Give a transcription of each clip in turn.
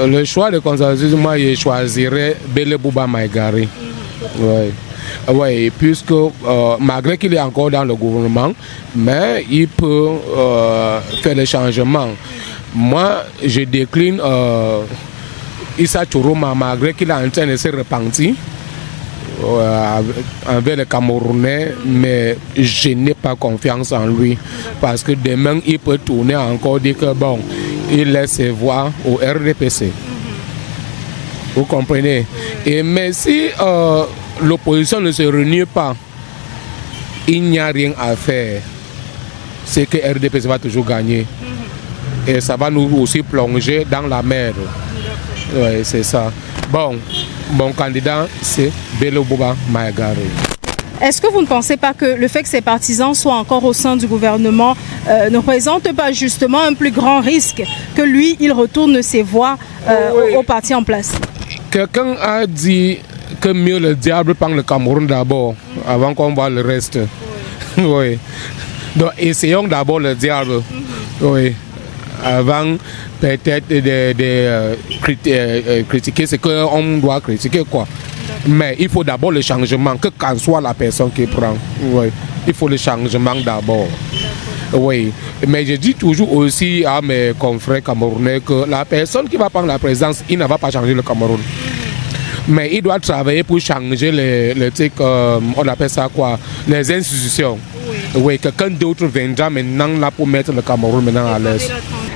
Le choix de consensus, moi, je choisirais Bele Bouba Maïgari. Oui. Oui, puisque malgré qu'il est encore dans le gouvernement, mais il peut faire des changements. Moi, je décline Issa Chourouma, malgré qu'il est en train de se repentir envers les Camerounais, mais je n'ai pas confiance en lui parce que demain il peut tourner encore dire que bon, il laisse ses voix au RDPC. Vous comprenez? Et mais si l'opposition ne se réunit pas, il n'y a rien à faire. C'est que RDPC va toujours gagner. Et ça va nous aussi plonger dans la mer. Oui, c'est ça. Bon, mon candidat, c'est Bello Bouba Maïgari. Est-ce que vous ne pensez pas que le fait que ses partisans soient encore au sein du gouvernement ne représente pas justement un plus grand risque que lui, il retourne ses voix au parti en place? Quelqu'un a dit que mieux le diable prend le Cameroun d'abord, avant qu'on voit le reste. Oui. Donc essayons d'abord le diable. Oui. Avant peut-être de critiquer ce qu'on doit critiquer, quoi. Mais il faut d'abord le changement, que qu'en soit la personne qui prend. Oui. Il faut le changement d'abord. Oui. Mais je dis toujours aussi à mes confrères camerounais que la personne qui va prendre la présidence, il ne va pas changer le Cameroun. Mais il doit travailler pour changer les trucs, on appelle ça quoi, les institutions. Oui, quelqu'un d'autre viendra maintenant là pour mettre le Cameroun maintenant à l'aise.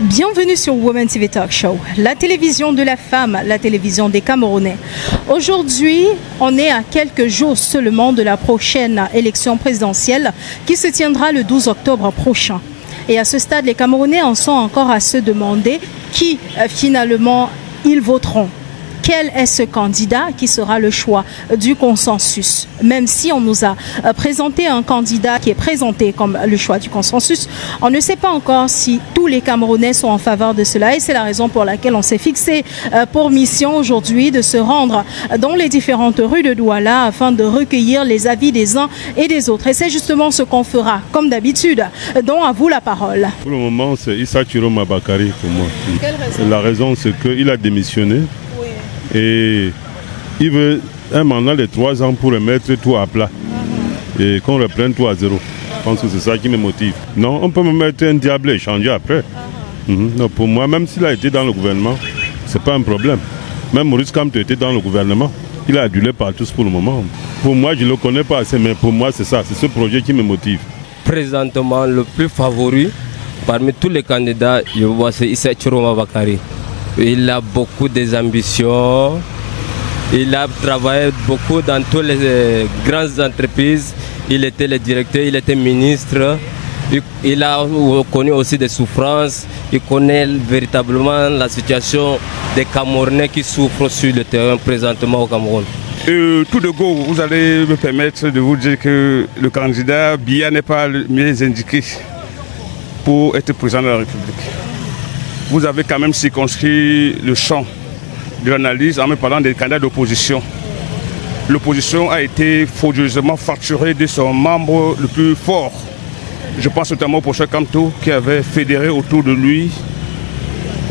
Bienvenue sur Women TV Talk Show, la télévision de la femme, la télévision des Camerounais. Aujourd'hui, on est à quelques jours seulement de la prochaine élection présidentielle qui se tiendra le 12 octobre prochain. Et à ce stade, les Camerounais en sont encore à se demander qui finalement ils voteront. Quel est ce candidat qui sera le choix du consensus? Même si on nous a présenté un candidat qui est présenté comme le choix du consensus, on ne sait pas encore si tous les Camerounais sont en faveur de cela. Et c'est la raison pour laquelle on s'est fixé pour mission aujourd'hui de se rendre dans les différentes rues de Douala afin de recueillir les avis des uns et des autres. Et c'est justement ce qu'on fera, comme d'habitude. Donc à vous la parole. Pour le moment, c'est Issa Chourouma Bakari pour moi. Quelle raison? La raison, c'est qu'il a démissionné. Et il veut un mandat de 3 ans pour remettre tout à plat et qu'on reprenne tout à zéro. Je pense que c'est ça qui me motive. Non, on peut me mettre un diable et changer après. Non, pour moi, même s'il a été dans le gouvernement, ce n'est pas un problème. Même Maurice Kamto était dans le gouvernement. Il a adulé par tous pour le moment. Pour moi, je ne le connais pas assez, mais pour moi, c'est ça. C'est ce projet qui me motive. Présentement, le plus favori parmi tous les candidats, je vois, c'est Issa Chourouma Bakari. Il a beaucoup d'ambitions, il a travaillé beaucoup dans toutes les grandes entreprises, il était le directeur, il était ministre, il a connu aussi des souffrances, il connaît véritablement la situation des Camerounais qui souffrent sur le terrain présentement au Cameroun. Tout de go, vous allez me permettre de vous dire que le candidat Biya n'est pas le mieux indiqué pour être président de la République. Vous avez quand même circonscrit le champ de l'analyse en me parlant des candidats d'opposition. L'opposition a été frauduleusement facturée de son membre le plus fort. Je pense notamment au professeur Kamto qui avait fédéré autour de lui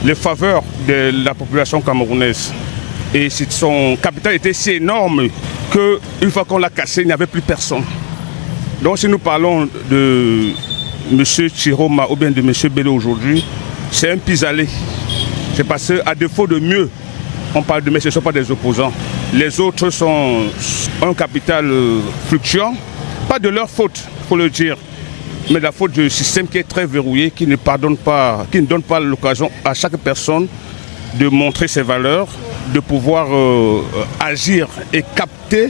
les faveurs de la population camerounaise. Et son capital était si énorme qu'une fois qu'on l'a cassé, il n'y avait plus personne. Donc si nous parlons de M. Chiroma ou bien de M. Bello aujourd'hui, c'est un pis-aller. C'est parce qu'à défaut de mieux, on parle de mais ce ne sont pas des opposants. Les autres sont un capital fluctuant, pas de leur faute, il faut le dire, mais de la faute du système qui est très verrouillé, qui ne pardonne pas, qui ne donne pas l'occasion à chaque personne de montrer ses valeurs, de pouvoir agir et capter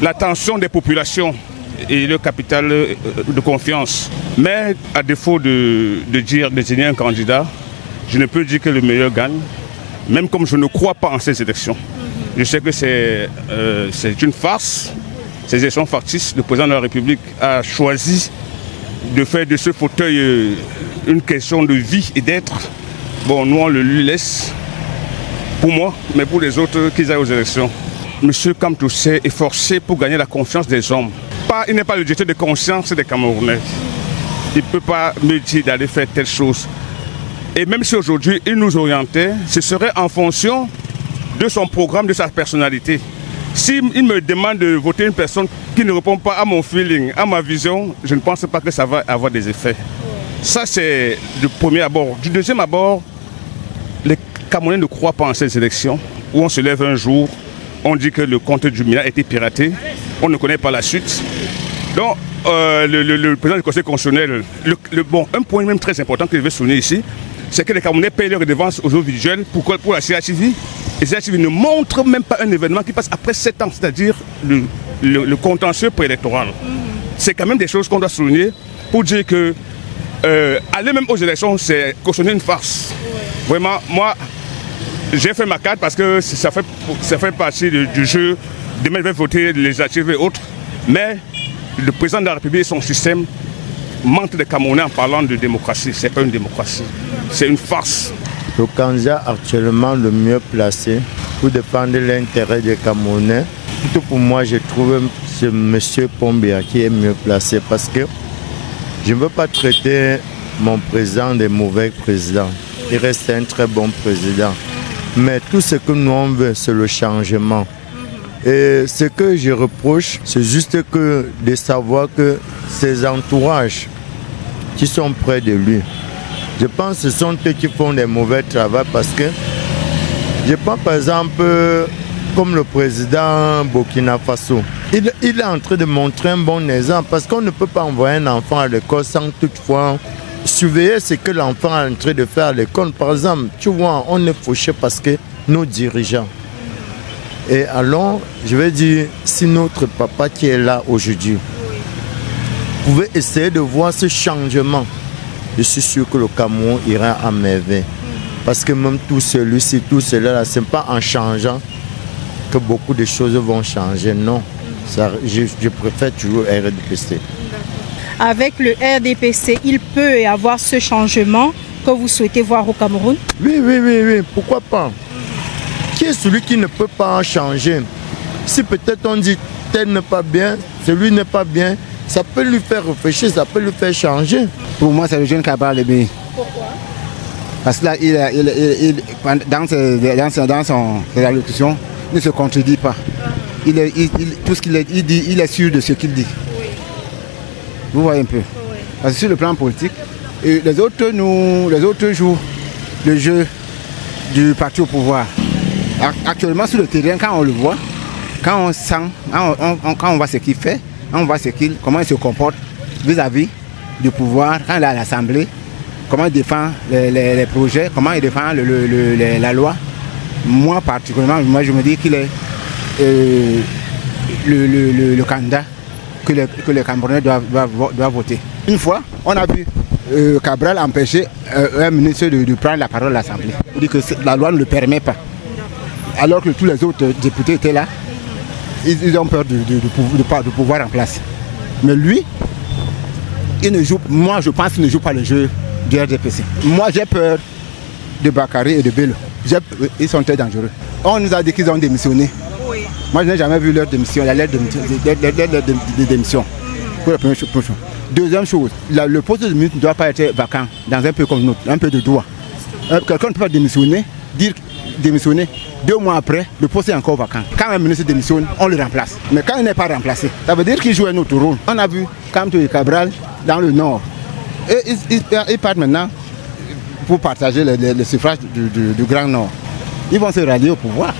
l'attention des populations et le capital de confiance. Mais à défaut de désigner un candidat, je ne peux dire que le meilleur gagne, même comme je ne crois pas en ces élections. Je sais que c'est une farce, ces élections factices. Le président de la République a choisi de faire de ce fauteuil une question de vie et d'être. Bon, nous on le lui laisse, pour moi, mais pour les autres qu'ils aillent aux élections. Monsieur Kamto s'est efforcé pour gagner la confiance des hommes. Il n'est pas le directeur de conscience des Camerounais. Il ne peut pas me dire d'aller faire telle chose. Et même si aujourd'hui il nous orientait, ce serait en fonction de son programme, de sa personnalité. S'il me demande de voter une personne qui ne répond pas à mon feeling, à ma vision, je ne pense pas que ça va avoir des effets. Ça, c'est du premier abord. Du deuxième abord, les Camerounais ne croient pas en ces élections où on se lève un jour, on dit que le compte du MINA a été piraté, on ne connaît pas la suite. Donc, le président du Conseil constitutionnel, un point même très important que je vais souligner ici, c'est que les Camerounais payent leurs redevances aux audiovisuels pour la CHTV. Et CHTV ne montre même pas un événement qui passe après 7 ans, c'est-à-dire le contentieux préélectoral. C'est quand même des choses qu'on doit souligner pour dire que aller même aux élections, c'est cautionner une farce. Vraiment, moi, j'ai fait ma carte parce que ça fait partie du jeu. Demain, je vais voter les législatives et autres. Mais le président de la République et son système mentent les Camerounais en parlant de démocratie. Ce n'est pas une démocratie, c'est une farce. Le candidat actuellement le mieux placé pour défendre l'intérêt des Camerounais, plutôt pour moi, je trouve ce monsieur Pombia qui est mieux placé parce que je ne veux pas traiter mon président de mauvais président. Il reste un très bon président. Mais tout ce que nous on veut, c'est le changement. Et ce que je reproche, c'est juste que de savoir que ses entourages qui sont près de lui, je pense que ce sont eux qui font des mauvais travaux parce que je pense par exemple comme le président Burkina Faso. Il est en train de montrer un bon exemple parce qu'on ne peut pas envoyer un enfant à l'école sans toutefois surveiller ce que l'enfant est en train de faire à l'école. Par exemple, tu vois, on est fauché parce que nos dirigeants. Et alors, je vais dire, si notre papa qui est là aujourd'hui pouvait essayer de voir ce changement, je suis sûr que le Cameroun ira à merveille. Parce que même tout celui-ci, tout cela, ce n'est pas en changeant que beaucoup de choses vont changer. Non, je préfère toujours RDPC. Avec le RDPC, il peut y avoir ce changement que vous souhaitez voir au Cameroun? Oui, pourquoi pas? Qui est celui qui ne peut pas en changer? Si peut-être on dit tel n'est pas bien, celui n'est pas bien, ça peut lui faire réfléchir, ça peut lui faire changer. Pour moi, c'est le jeune Cabral Lebeye. Pourquoi? Parce que là, dans ses allocutions, il ne se contredit pas. Tout ce qu'il dit, il est sûr de ce qu'il dit. Oui. Vous voyez un peu. Oui. Parce que sur le plan politique, et les autres jouent le jeu du parti au pouvoir. Actuellement, sur le terrain, quand on le voit, quand on sent, quand on voit ce qu'il fait, on voit comment il se comporte vis-à-vis du pouvoir, quand il est à l'Assemblée, comment il défend les projets, comment il défend la loi. Moi, particulièrement, je me dis qu'il est le candidat que les Camerounais doivent voter. Une fois, on a vu Cabral empêcher un ministre de prendre la parole à l'Assemblée. Il dit que la loi ne le permet pas. Alors que tous les autres députés étaient là, ils ont peur de pouvoir en place. Mais lui, moi je pense qu'il ne joue pas le jeu du RDPC. Moi j'ai peur de Bakary et de Bello. Ils sont très dangereux. On nous a dit qu'ils ont démissionné. Oui. Moi je n'ai jamais vu leur démission, la lettre de démission. Pour la première chose. Deuxième chose, le poste de ministre ne doit pas être vacant dans un peu comme nous, un peu de droit. Quelqu'un ne peut pas démissionner, démissionner. 2 mois après, le poste est encore vacant. Quand un ministre démissionne, on le remplace. Mais quand il n'est pas remplacé, ça veut dire qu'il joue un autre rôle. On a vu Kamto et Cabral dans le Nord. Et ils partent maintenant pour partager le suffrage du Grand Nord. Ils vont se rallier au pouvoir,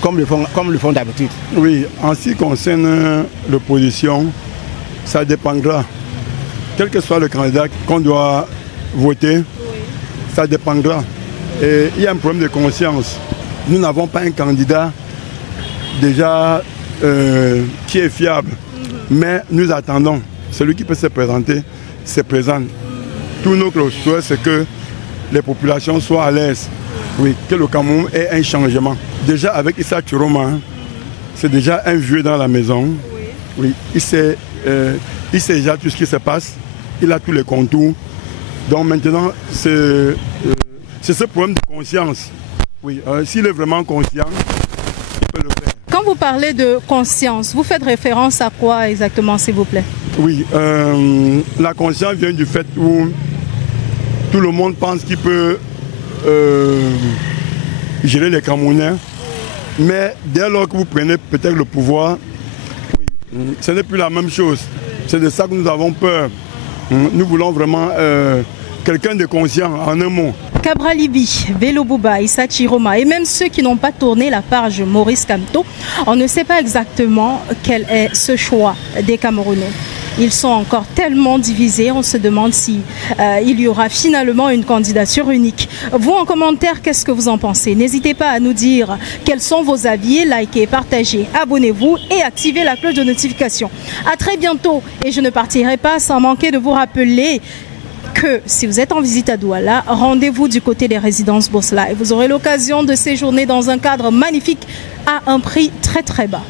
comme le font d'habitude. Oui, en ce qui concerne l'opposition, ça dépendra. Quel que soit le candidat qu'on doit voter, ça dépendra. Et il y a un problème de conscience. Nous n'avons pas un candidat déjà qui est fiable. Mais nous attendons. Celui qui peut se présenter, se présente. Tout notre souhait, c'est que les populations soient à l'aise. Oui, que le Cameroun ait un changement. Déjà avec Issa Chiroma, c'est déjà un vieux dans la maison. Oui, il sait déjà tout ce qui se passe. Il a tous les contours. Donc maintenant, c'est ce problème de conscience. Oui, s'il est vraiment conscient, il peut le faire. Quand vous parlez de conscience, vous faites référence à quoi exactement, s'il vous plaît? Oui, la conscience vient du fait où tout le monde pense qu'il peut gérer les Camerounais. Mais dès lors que vous prenez peut-être le pouvoir, ce n'est plus la même chose. C'est de ça que nous avons peur. Nous voulons vraiment quelqu'un de conscient, en un mot. Cabra Libi, Vélo Bouba, Issa Chiroma et même ceux qui n'ont pas tourné la page Maurice Kamto, on ne sait pas exactement quel est ce choix des Camerounais. Ils sont encore tellement divisés, on se demande si il y aura finalement une candidature unique. Vous en commentaire, qu'est-ce que vous en pensez? N'hésitez pas à nous dire quels sont vos avis, likez, partagez, abonnez-vous et activez la cloche de notification. À très bientôt et je ne partirai pas sans manquer de vous rappeler que si vous êtes en visite à Douala, rendez-vous du côté des résidences Bosla et vous aurez l'occasion de séjourner dans un cadre magnifique à un prix très très bas.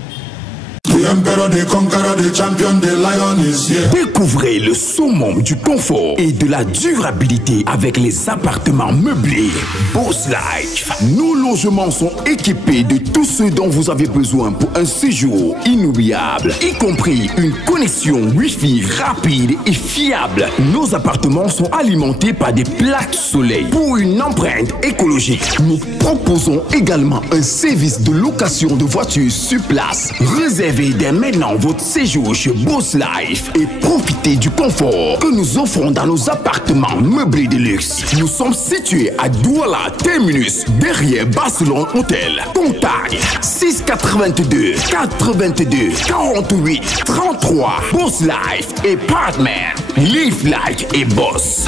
Découvrez le summum du confort et de la durabilité avec les appartements meublés Boss Life. Nos logements sont équipés de tout ce dont vous avez besoin pour un séjour inoubliable, y compris une connexion Wi-Fi rapide et fiable. Nos appartements sont alimentés par des plaques soleil. Pour une empreinte écologique, nous proposons également un service de location de voitures sur place. Réservez dès maintenant votre séjour chez Boss Life et profitez du confort que nous offrons dans nos appartements meublés de luxe. Nous sommes situés à Douala Terminus, derrière Barcelone Hotel. Contact 682 82 48 33. Boss Life et Partner. Live like et boss.